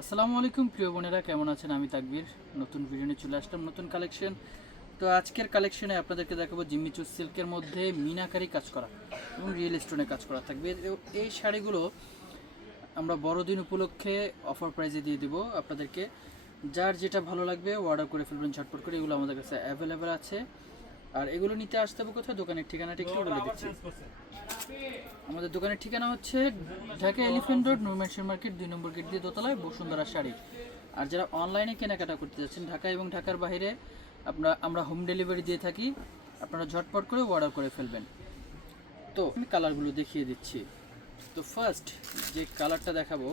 আসসালামু আলাইকুম, প্রিয় বোনেরা, কেমন আছেন? আমি তাকবীর। নতুন ভিডিও নিয়ে চলে আসলাম, নতুন কালেকশন তো আজকের কালেকশনে আপনাদেরকে দেখাবো জিম্মিচু সিল্কের মধ্যে মিনাকারি কাজ করা এবং রিয়েল স্টোনে কাজ করা থাকবে। এই শাড়িগুলো আমরা বড়দিন উপলক্ষে অফার প্রাইজে দিয়ে দিব আপনাদেরকে। যার যেটা ভালো লাগবে অর্ডার করে ফেলবেন ঝটপট করে, এগুলো আমাদের কাছে অ্যাভেলেবেল আছে। আর এগুলো নিতে আসতে হবে কোথায়? দোকানের ঠিকানাটা একটু বলে দিচ্ছি। আমাদের দোকানের ঠিকানা হচ্ছে Dhaka elephant road Noor Mansion market দুই নম্বর গেট দিয়ে দোতলায় বসুন্ধরা শাড়ি। আর যারা অনলাইনে কেনাকাটা করতে যাচ্ছেন ঢাকা এবং ঢাকার বাইরে আমরা আমরা হোম ডেলিভারি দিয়ে থাকি। আপনারা ঝটপট করে অর্ডার করে ফেলবেন। তো আমি কালারগুলো দেখিয়ে দিচ্ছি। তো ফার্স্ট যে কালারটা দেখাবো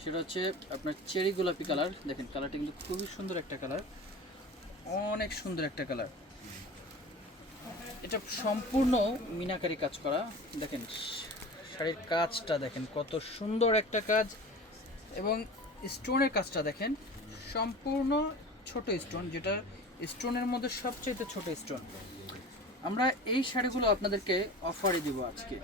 সেটা হচ্ছে আপনার চেরি গোলাপি কালার দেখেন কালারটা কিন্তু খুবই সুন্দর একটা কালার অনেক সুন্দর একটা কালার এটা সম্পূর্ণ মিনাকারি কাজ করা। দেখেন, শাড়ির কাজটা দেখেন, কত সুন্দর একটা কাজ। এবং স্টোনের কাজটা দেখেন, সম্পূর্ণ ছোট স্টোন, যেটা স্টোনের মধ্যে সবচেয়ে ছোট স্টোন। আমরা এই শাড়িগুলো আপনাদেরকে অফারে দিব আজকে।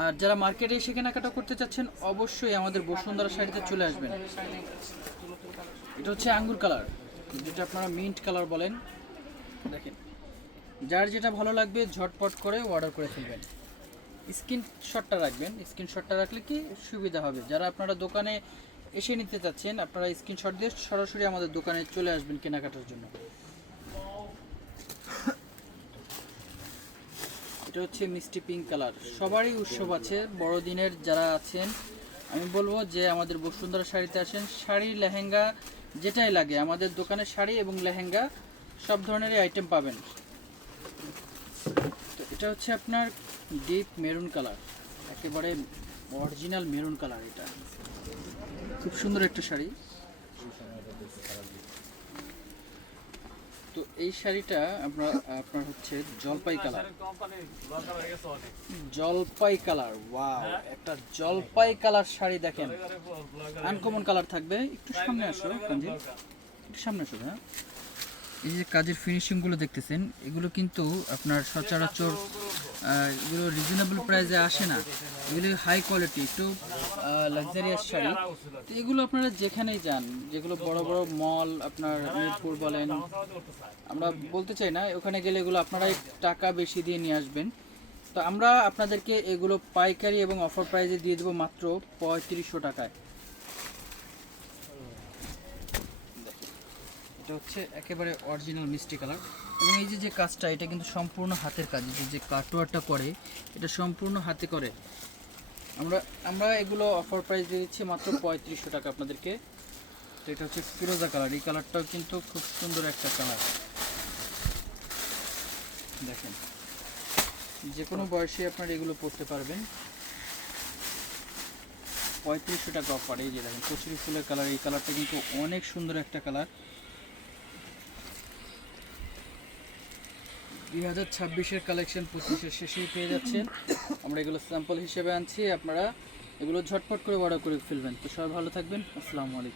আর যারা মার্কেটে এসে কেনাকাটা করতে চাচ্ছেন, অবশ্যই আমাদের বসুন্ধরা শাড়িতে চলে আসবেন। এটা হচ্ছে আঙ্গুর কালার, যেটা আপনারা মিন্ট কালার বলেন। দেখেন যার যেটা ভালো লাগবে, ঝটপট করে অর্ডার করে ফেলবেন। স্ক্রিনশটটা রাখবেন। স্ক্রিনশটটা রাখলে কি সুবিধা হবে? যারা আপনারা দোকানে এসে নিতে চাচ্ছেন, আপনারা স্ক্রিনশট দিয়ে সরাসরি আমাদের দোকানে চলে আসবেন কেনাকাটার জন্য। এটা হচ্ছে মিষ্টি পিঙ্ক কালার সবারই উৎসব আছে। বড়দিনের যারা আছেন, আমি বলব যে আমাদের বসুন্ধরা শাড়িতে আসেন, শাড়ি, লেহেঙ্গা, যেটাই লাগে, আমাদের দোকানে শাড়ি এবং লেহেঙ্গা সব ধরনেরই আইটেম পাবেন। এটা হচ্ছে আপনার ডিপ মেরুন কালার একেবারে অরিজিনাল মেরুন কালার এটা। খুব সুন্দর একটা শাড়ি। তো এই শাড়িটা আপনার আপনার হচ্ছে জলপাই কালার জলপাই কালার ওয়াও একটা জলপাই কালার শাড়ি দেখেন। আনকমন কালার থাকবে একটু সামনে আসো কাঞ্জি একটু সামনে আসো হ্যাঁ। এই যে কাজের ফিনিশিংগুলো দেখতেছেন, এগুলো কিন্তু আপনার সচরাচর এগুলো রিজনেবল প্রাইসে আসে না। এগুলো হাই কোয়ালিটি একটু লাক্সারিয়াস শাড়ি। তো এগুলো আপনারা যেখানেই যান, যেগুলো বড় বড় মল আপনার মিরপুর বলেন, আমরা বলতে চাই না, ওখানে গেলে এগুলো আপনারাই টাকা বেশি দিয়ে নিয়ে আসবেন। তো আমরা আপনাদেরকে এগুলো পাইকারি এবং অফার প্রাইসে দিয়ে দেবো মাত্র পঁয়ত্রিশশো টাকায়। এটা হচ্ছে একেবারে অরিজিনাল মিষ্টি কালার এবং এই যে যে কাজটা, এটা কিন্তু সম্পূর্ণ হাতের কাজ। যে যে কাটোয়ারটা করে, এটা সম্পূর্ণ হাতে করে। আমরা আমরা এগুলো অফার প্রাইস দিয়ে দিচ্ছি মাত্র পঁয়ত্রিশশো টাকা আপনাদেরকে। তো এটা হচ্ছে ফিরোজা কালার এই কালারটাও কিন্তু খুব সুন্দর একটা কালার দেখেন, যে কোনো বয়সে আপনারা এগুলো পরতে পারবেন। পঁয়ত্রিশশো টাকা অফার এই যে দেখেন, কচুরি ফুলের কালার এই কালারটা কিন্তু অনেক সুন্দর একটা কালার দুই হাজার ছাব্বিশের কালেকশন পঁচিশের শেষেই পেয়ে যাচ্ছেন। আমরা এগুলো স্যাম্পল হিসেবে আনছি, আপনারা এগুলো ঝটপট করে অর্ডার করে ফেলবেন। তো সবাই ভালো থাকবেন। আসসালামু আলাইকুম।